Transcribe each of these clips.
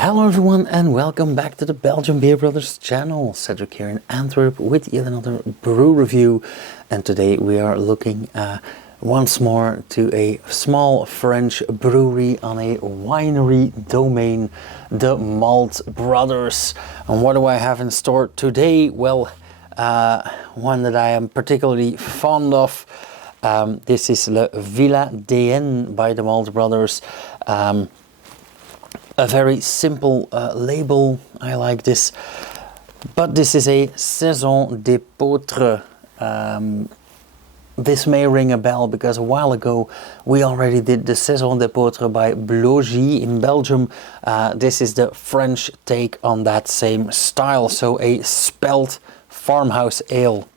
Hello everyone and welcome back to the Belgian Beer Brothers channel. Cedric here in Antwerp with yet another brew review, and today we are looking once more to a small French brewery on a winery domain, the Malt Brothers. And what do I have in store today? Well, one that I am particularly fond of. This is the Villadéenne by the Malt Brothers. A very simple label, I like this, but this is a Saison d'épautre. This may ring a bell because a while ago we already did the Saison d'épautre by Brew in Belgium. This is the French take on that same style, so a spelt farmhouse ale.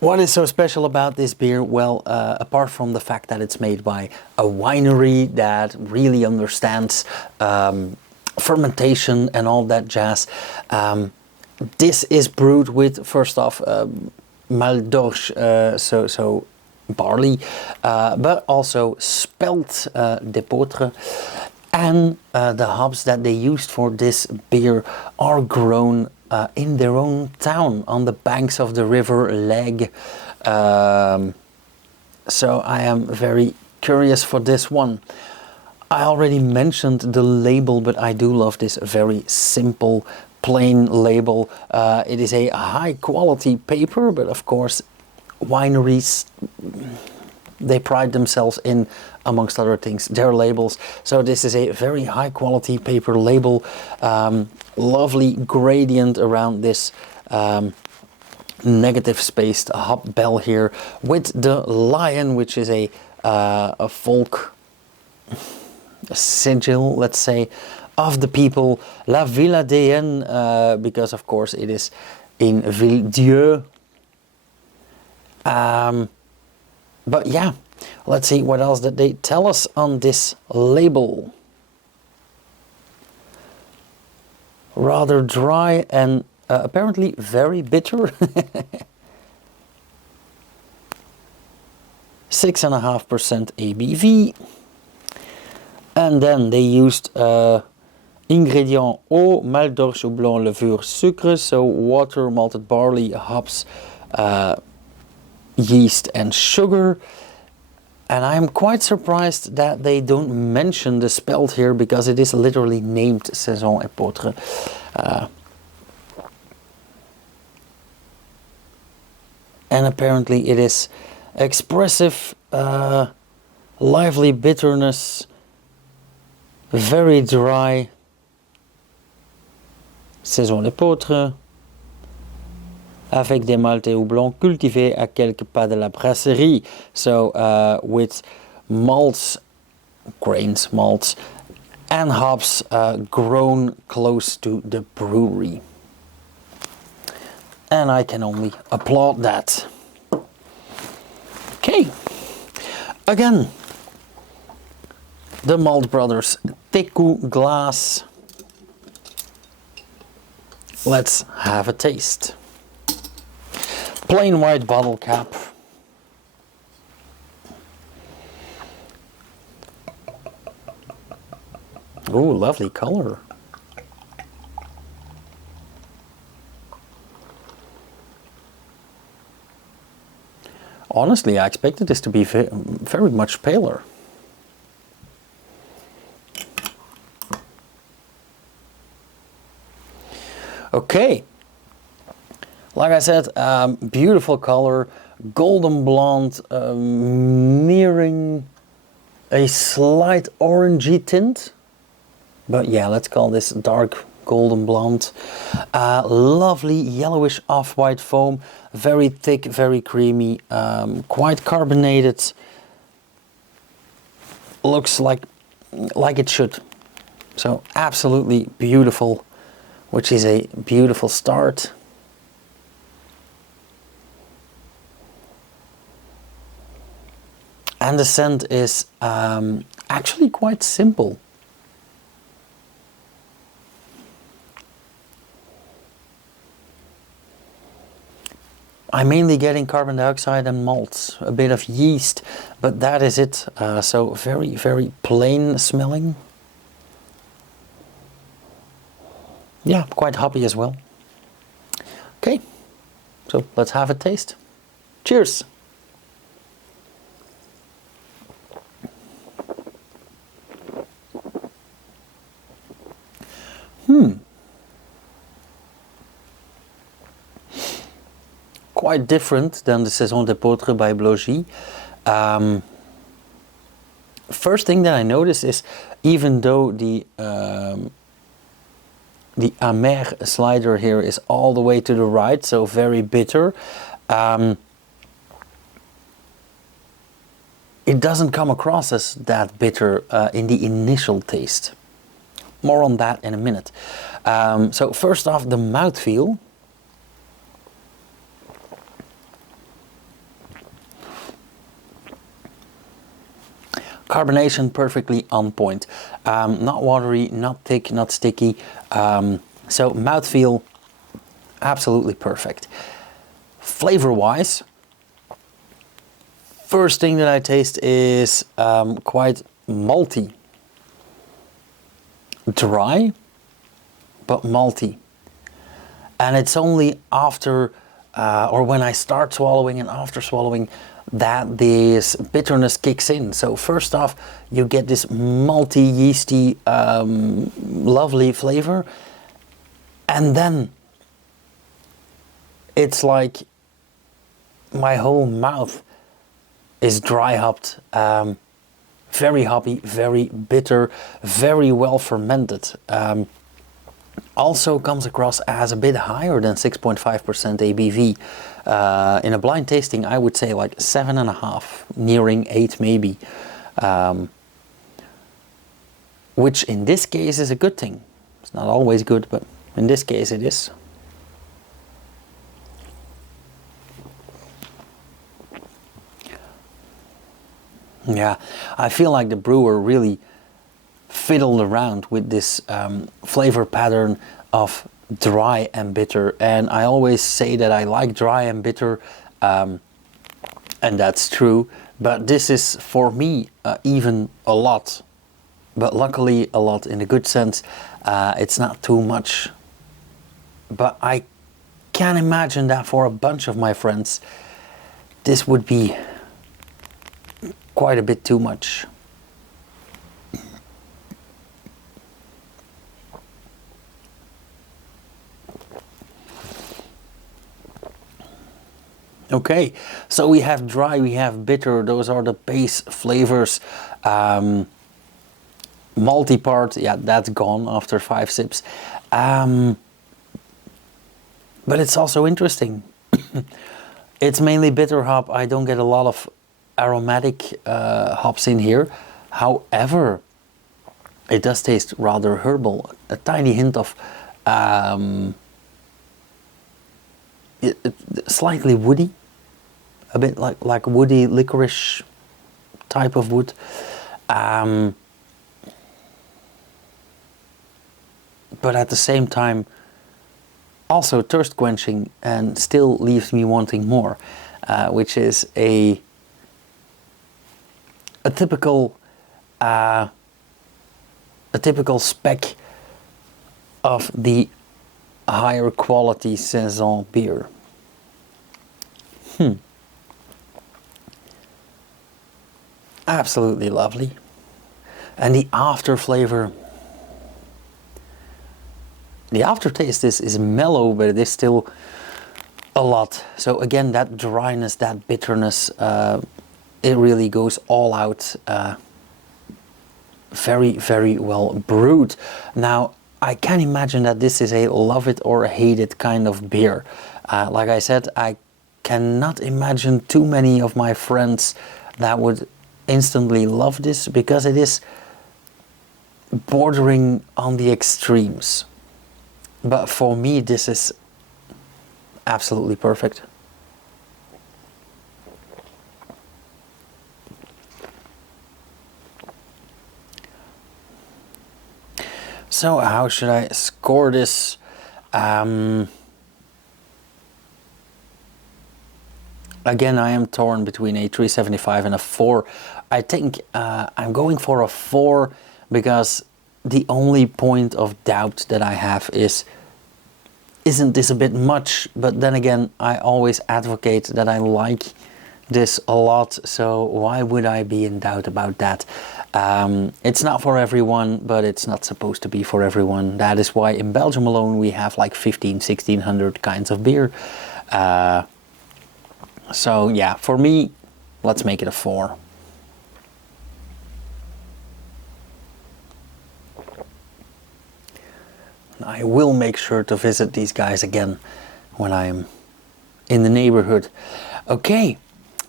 What is so special about this beer? Well, apart from the fact that it's made by a winery that really understands fermentation and all that jazz, this is brewed with, first off, Malt Brothers, so barley, but also spelt d'épautre. And the hops that they used for this beer are grown in their own town on the banks of the river Leg. So I am very curious for this one. I already mentioned the label, but I do love this very simple, plain label. It is a high quality paper, but of course wineries, they pride themselves in, amongst other things, their labels. So this is a very high quality paper label. Lovely gradient around this negative spaced hop bell here, with the lion, which is a folk sigil, let's say, of the people, La Villadéenne, because of course it is in Villadéenne. But yeah, let's see what else that they tell us on this label. Rather dry and apparently very bitter. 6.5% ABV. And then they used ingredient eau, malt d'orge, houblon, levure, sucre, so water, malted barley, hops, yeast and sugar. And I am quite surprised that they don't mention the spelt here, because it is literally named Saison d'épautre. And apparently it is expressive, lively bitterness, very dry. Saison d'épautre, avec des maltes et houblons cultivés à quelques pas de la brasserie. So with malts, grains, malts, and hops grown close to the brewery. And I can only applaud that. Okay, again, the Malt Brothers Teku glass. Let's have a taste. Plain white bottle cap. Ooh, lovely color. Honestly, I expected this to be very much paler. Okay. Like I said, beautiful color, golden blonde, nearing a slight orangey tint. But yeah, let's call this dark golden blonde. Lovely yellowish off-white foam, very thick, very creamy, quite carbonated. Looks like it should. So absolutely beautiful, which is a beautiful start. And the scent is actually quite simple. I'm mainly getting carbon dioxide and malts, a bit of yeast, but that is it. So very, very plain smelling. yeah, quite hoppy as well. Okay, so let's have a taste. Cheers! Quite different than the Saison d'épautre by Blogy. First thing that I notice is, even though the amer slider here is all the way to the right, so very bitter, it doesn't come across as that bitter in the initial taste. More on that in a minute. So first off, the mouthfeel. Carbonation perfectly on point. Not watery, not thick, not sticky. So mouthfeel, absolutely perfect. Flavor-wise, first thing that I taste is quite malty. Dry, but malty. And it's only after, or when I start swallowing and after swallowing, that this bitterness kicks in. So first off, you get this malty, yeasty, lovely flavor. And then it's like my whole mouth is dry hopped. Very hoppy, very bitter, very well fermented. Also comes across as a bit higher than 6.5% ABV. In a blind tasting, I would say like 7.5, nearing 8 maybe. Which in this case is a good thing. It's not always good, but in this case it is. Yeah, I feel like the brewer really fiddled around with this flavor pattern of dry and bitter, and I always say that I like dry and bitter, and that's true, but this is for me even a lot, but luckily a lot in a good sense. It's not too much, but I can imagine that for a bunch of my friends this would be quite a bit too much. Okay, so we have dry, we have bitter, those are the base flavors. Malty part, yeah, that's gone after 5 sips. But it's also interesting. It's mainly bitter hop. I don't get a lot of aromatic hops in here. However, it does taste rather herbal. A tiny hint of slightly woody, a bit like woody licorice type of wood. But at the same time, also thirst quenching and still leaves me wanting more, which is a typical spec of the higher quality Saison beer. Absolutely lovely. And the after flavor, the aftertaste is mellow, but it is still a lot. So again, that dryness, that bitterness, it really goes all out. Very, very well brewed. Now, I can imagine that this is a love it or hate it kind of beer. Like I said, I cannot imagine too many of my friends that would instantly love this, because it is bordering on the extremes. But for me, this is absolutely perfect. So how should I score this? Again, I am torn between a 3.75 and a 4. I think I'm going for a 4, because the only point of doubt that I have is isn't this a bit much? But then again, I always advocate that I like this a lot, so why would I be in doubt about that? It's not for everyone, but it's not supposed to be for everyone. That is why in Belgium alone we have like 1600 kinds of beer. So yeah, for me, let's make it a 4. I will make sure to visit these guys again when I'm in the neighborhood. Okay,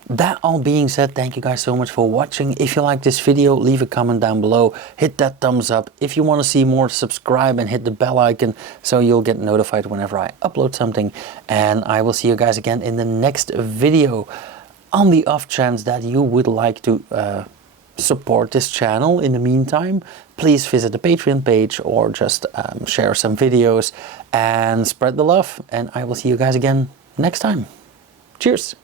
that all being said, thank you guys so much for watching. If you like this video, leave a comment down below, hit that thumbs up. If you want to see more, subscribe and hit the bell icon so you'll get notified whenever I upload something. And I will see you guys again in the next video. On the off chance that you would like to support this channel in the meantime, please visit the Patreon page or just share some videos and spread the love. And I will see you guys again next time. Cheers!